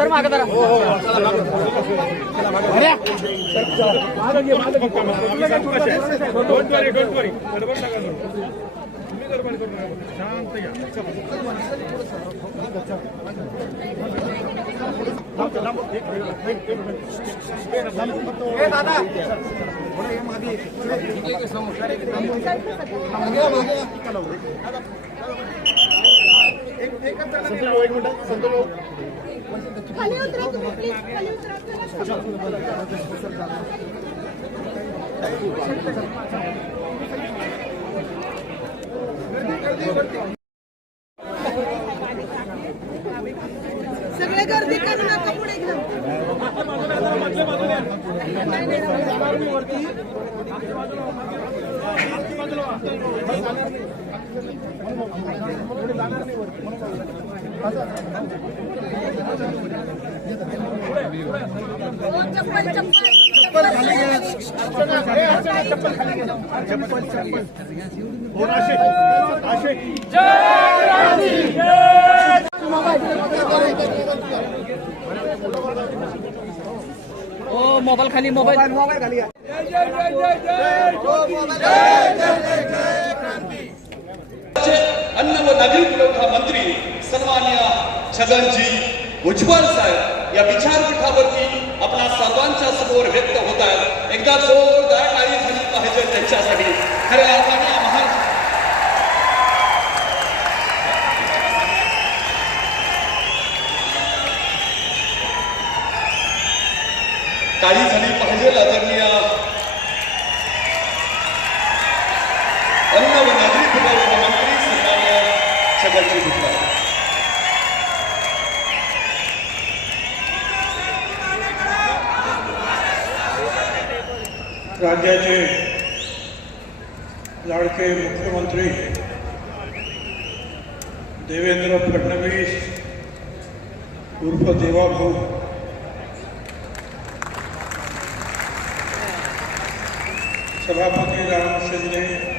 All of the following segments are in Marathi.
ए सर मागे जरा डोंट वरी डोंट वरी गडबड नका करू तुम्ही गडबड करू नका शांत या खाली उतरा तुम्ही प्लीज खाली उतरा सगळे गर्दी करू नका पुढे घ्या. हो, चप्पल चप्पल मोबाईल खाली मोबाईल मोबाईल खाली. अन्न व नागरी पुरवठा मंत्री सन्मान्य छगनजी भुजबळ साहेब या विचारपीठावरती आपल्या सर्वांच्या समोर व्यक्त होत आहेत एकदा जोरदार टाळी झाली पाहिजे त्यांच्यासाठी खऱ्या अर्थाने या महान टाळी झाली पाहिजे आदरणीय अन्न व नागरी मंत्री सन्मान्य छगनजी भुजबळ राज्याचे लाडके मुख्यमंत्री देवेंद्र फडणवीस उर्फ़ देवाभाऊ सभापती राम शिंदे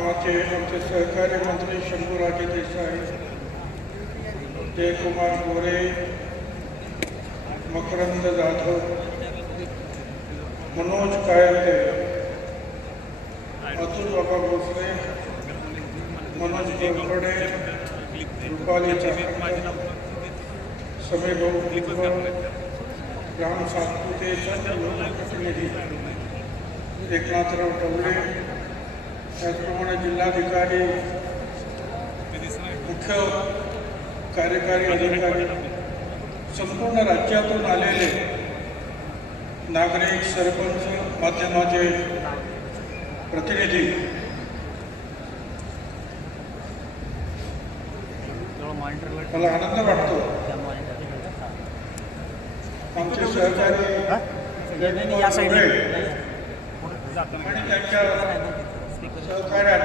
आमचे आमचे सहकारी मंत्री शंभूराजे देसाई जयकुमार गोरे मकरंद जाधव मनोज कायदे अतुल बाबा भोसले मनोज देवकडे रुपाली चाकणकर लोक ग्राम भुजबळ राम सातपुते सर्व एकनाथराव टवळे त्याचप्रमाणे जिल्हाधिकारी मुख्य कार्यकारी अधिकारी संपूर्ण राज्यातून आलेले नागरिक सरपंच माध्यमाचे प्रतिनिधी. मला आनंद वाटतो. आमचे सहकारी. आणि त्यांच्या सहकार्यात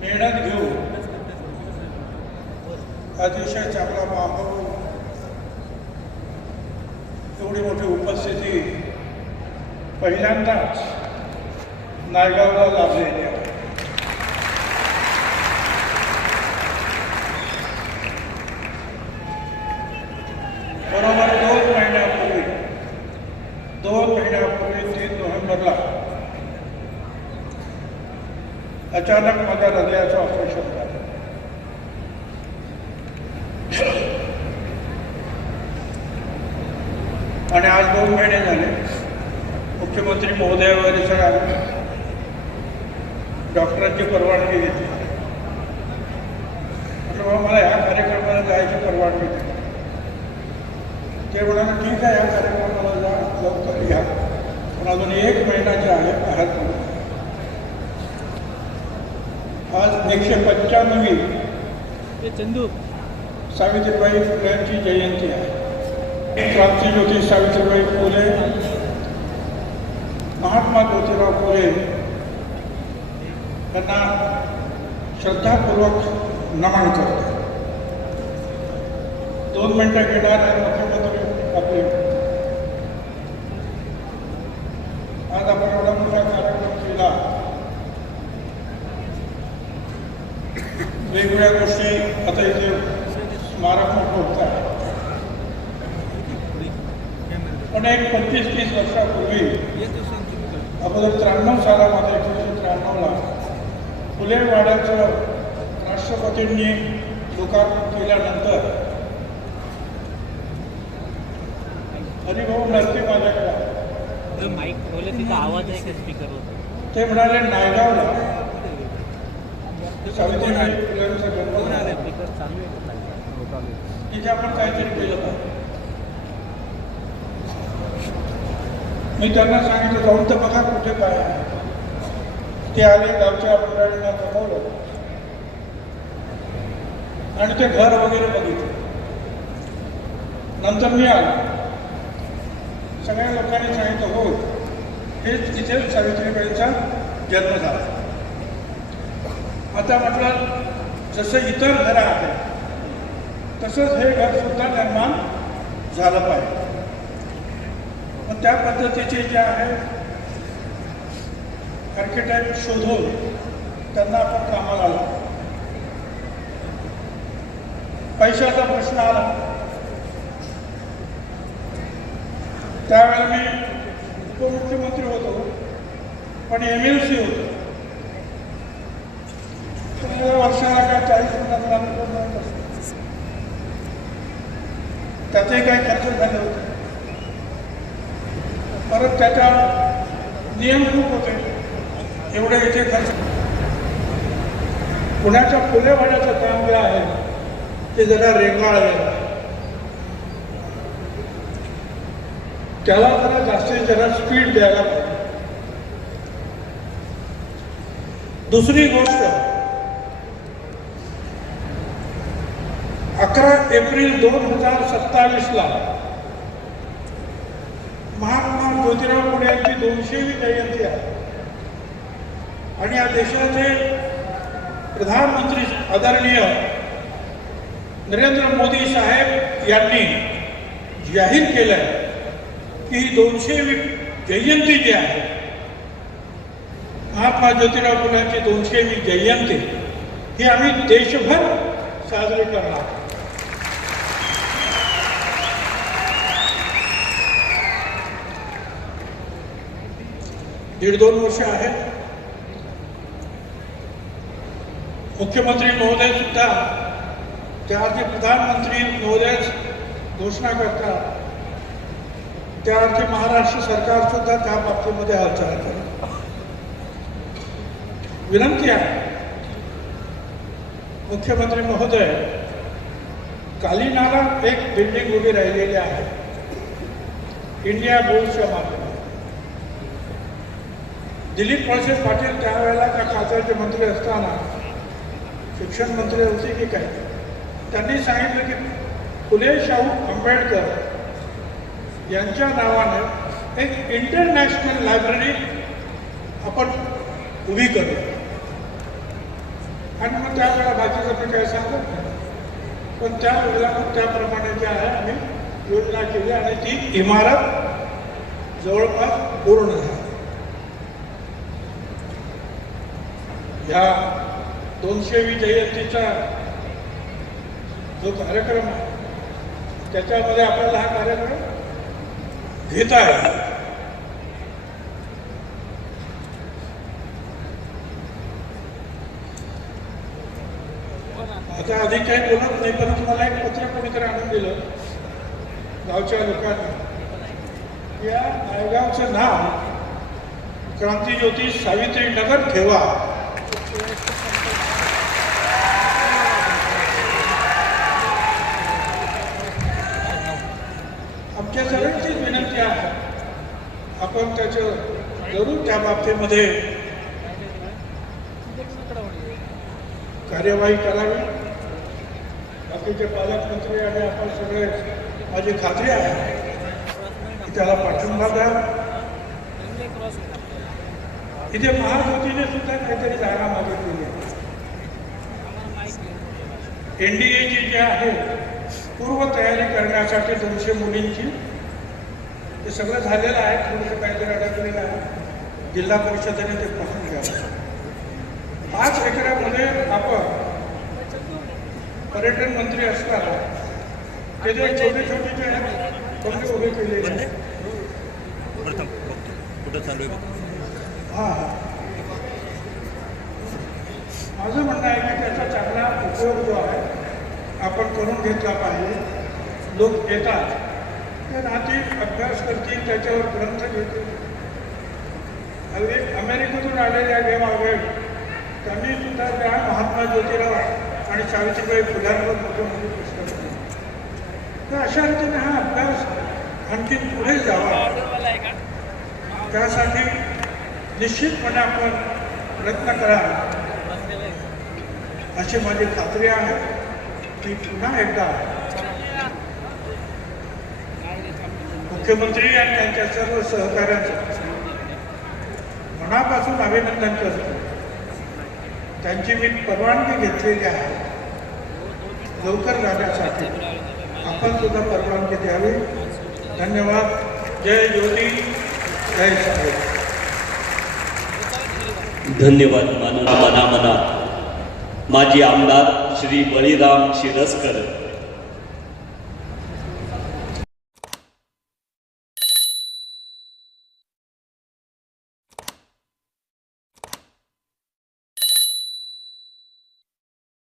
मेहनत घेऊन अतिशय चांगला माहोल एवढी मोठी उपस्थिती पहिल्यांदाच नायगावला लाभलेली आहे. अचानक माझ्या हृदयाचं ऑपरेशन झालं. आणि आज दोन महिने झाले. मुख्यमंत्री महोदय वगैरे डॉक्टरांची परवानगी घेतली. म्हटलं बाबा मला ह्या कार्यक्रमाला जायची परवानगी दिली ते म्हणाले ठीक आहे ह्या कार्यक्रमाला जा लवकर या. पण अजून एक महिन्याचे आहे आहात आज एकशे पंच्याण्णवी चंदू. सावित्रीबाई फुलेंची जयंती आहे. क्रांतीज्योती सावित्रीबाई फुले महात्मा ज्योतिराव फुले यांना श्रद्धापूर्वक नमन करतो. दोन मिनटं घेणार आहे मुख्यमंत्री आपले. आज आपण एवढा मोठा कार्यक्रम केला. वेगवेगळ्या गोष्टी आता इथे स्मारक मोठं होत आहे पण एक पंचवीस तीस वर्षापूर्वी अगोदर त्र्याण्णव सालामध्ये एकोणीसशे त्र्याण्णवला फुले वाड्याचं राष्ट्रपतींनी लोकार्पण केल्यानंतर हरिभाऊ नसते माझ्याकडे. माईक ठेवलं तिचा आवाज आहे का ते म्हणाले नायगावला सावित्रीबाई फुलेंचा जन्म झाला स्पीकर चालू आहे तिथे आपण काहीतरी केलं पाहिजे मी त्यांना सांगितलं जाऊन तर बघा कुठे काय आहे. ते आले गावच्या मंडळींना जमवलं आणि ते घर वगैरे बघितलं. नंतर मी आलो. सगळ्या लोकांनी सांगितलं हो हेच इथे सावित्रीबाईंचा जन्म झाला. आता म्हटलं जसं इतर घरं आहेत तसंच हे घर सुद्धा निर्माण झालं पाहिजे. पण त्या पद्धतीचे जे आहे आर्किटेक्ट शोधून त्यांना आपण कामाला आलो. पैशाचा प्रश्न आला. त्यावेळेला मी उपमुख्यमंत्री होतो पण एम एल सी होतो. वर्षाला काय चाळीस पन्नास लाख रुपये मिळत त्याचे काही खर्च झाले होते. परत त्याच्या नियम खूप होते. एवढे याचे खर्च. पुण्याच्या फुलेवाड्याचं काम जे आहे ते जरा रेंगाळ आहे. त्याला जरा जास्तीत जरा स्पीड द्यायला पाहिजे. दुसरी गोष्ट अकरा एप्रिल दोन हजार सत्तावीसला महात्मा ज्योतिराव फुले यांची दोनशेवी जयंती आहे. आणि या देशाचे प्रधानमंत्री आदरणीय नरेंद्र मोदी साहेब यांनी जाहीर केलं आहे की ही दोनशेवी जयंती जी आहे महात्मा ज्योतिराव फुलांची दोनशेवी जयंती ही आम्ही देशभर साजरी करणार दीड दोन वर्ष आहेत. मुख्यमंत्री महोदय सुद्धा त्याआधी प्रधानमंत्री महोदयच घोषणा करतात. त्याआधी महाराष्ट्र सरकार सुद्धा त्या बाबतीमध्ये हालचाल करत. विनंती आहे मुख्यमंत्री महोदय कालीनाला एक बिल्डिंग उभी राहिलेली आहे. इंडिया बोर्डच्या मागे. दिलीप वळसे पाटील त्यावेळेला त्या खात्याचे मंत्री असताना शिक्षण मंत्री होते की काय? त्यांनी सांगितलं की फुले शाहू आंबेडकर यांच्या नावाने एक इंटरनॅशनल लायब्ररी आपण उभी करूया आणि मग त्यावेळेला बाकीचं मी काय सांगत नाही. पण त्यावेळेला मग त्याप्रमाणे जे आहे आम्ही योजना केली आणि ती इमारत जवळपास पूर्ण झाली. या दोनशेवी जयंतीचा जो कार्यक्रम आहे त्याच्यामध्ये आपल्याला हा कार्यक्रम घेत आहे. आता अधिक काही बोलत नाही पण मला एक पत्र कोणीतरी आणून दिलं गावच्या लोकांनी. या नायगावचं नाव क्रांतीज्योती सावित्री नगर ठेवा आमच्या सगळ्यांचीच विनंती आहे आपण त्याचं जरूर त्या बाबतीमध्ये कार्यवाही करावी. बाकीचे पालकमंत्री आणि आपण सगळे माझी खात्री आहे की त्याला पाठिंबा द्या. इथे महायुतीने सुद्धा काहीतरी जागा मागितलेली आहे. एन डी एची जी आहे पूर्व तयारी करण्यासाठी दोनशे मुलींची ते सगळं झालेलं आहे. थोडंसं काहीतरी अडकलेलं आहे जिल्हा परिषदेने ते पाहून घ्यावं. पाच एकरामध्ये आपण पर्यटन मंत्री असताना ते जे छोटे छोटे जे आहेत उभे केलेले हां हां. माझं म्हणणं आहे की त्याचा चांगला उपयोग जो आहे आपण करून घेतला पाहिजे. लोक येतात. ते नाती अभ्यास करतील त्याच्यावर ग्रंथ घेतील. हल्ली अमेरिकेतून आलेल्या गेम आवेळ त्यांनी सुद्धा त्या महात्मा ज्योतिराव आणि सावित्रीबाई फुलांवर मोठे मोठे पुस्तक तर अशा रीतीने हा अभ्यास आणखी पुढे जावा. त्यासाठी निश्चितपणे आपण प्रयत्न करा. अशी माझी खात्री आहे की पुन्हा एकदा मुख्यमंत्री आणि त्यांच्या सर्व सहकाऱ्यांचं मनापासून अभिनंदन करतो. त्यांची मी परवानगी घेतलेली आहे. लवकर जाण्यासाठी आपण सुद्धा परवानगी द्यावी. धन्यवाद. जय ज्योती. जय साहेब धन्यवाद मानून मना मना माजी आमदार श्री बळीराम शिरसकर